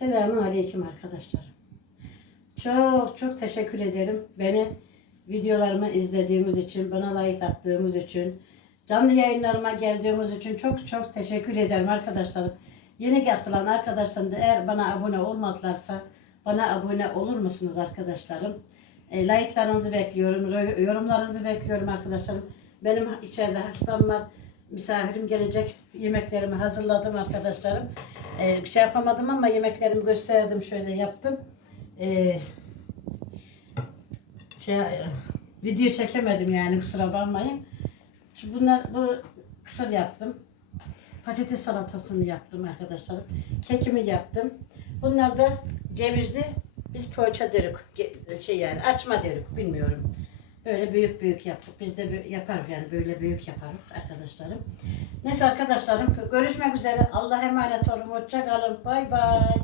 Selamun Aleyküm arkadaşlar. Çok çok teşekkür ederim. Beni videolarımı izlediğiniz için, bana like attığınız için, canlı yayınlarıma geldiğiniz için çok çok teşekkür ederim arkadaşlarım. Yeni katılan arkadaşlarım da eğer bana abone olmadılarsa bana abone olur musunuz arkadaşlarım? E, like'larınızı bekliyorum, yorumlarınızı bekliyorum arkadaşlarım. Benim içeride hastam var, misafirim gelecek. Yemeklerimi hazırladım arkadaşlarım. E, bir şey yapamadım ama yemeklerimi gösterdim, şöyle yaptım. E, şey, video çekemedim yani kusura bakmayın. Bunlar bu kısır yaptım. Patates salatasını yaptım arkadaşlarım. Kekimi yaptım. Bunlar da cevizli biz poğaça. Ge- Şey yani açma derik bilmiyorum. Böyle büyük büyük yaptık. Biz de yaparız yani böyle büyük yaparız arkadaşlarım. Neyse arkadaşlarım görüşmek üzere. Allah'a emanet olun. Hoşça kalın. Bay bay.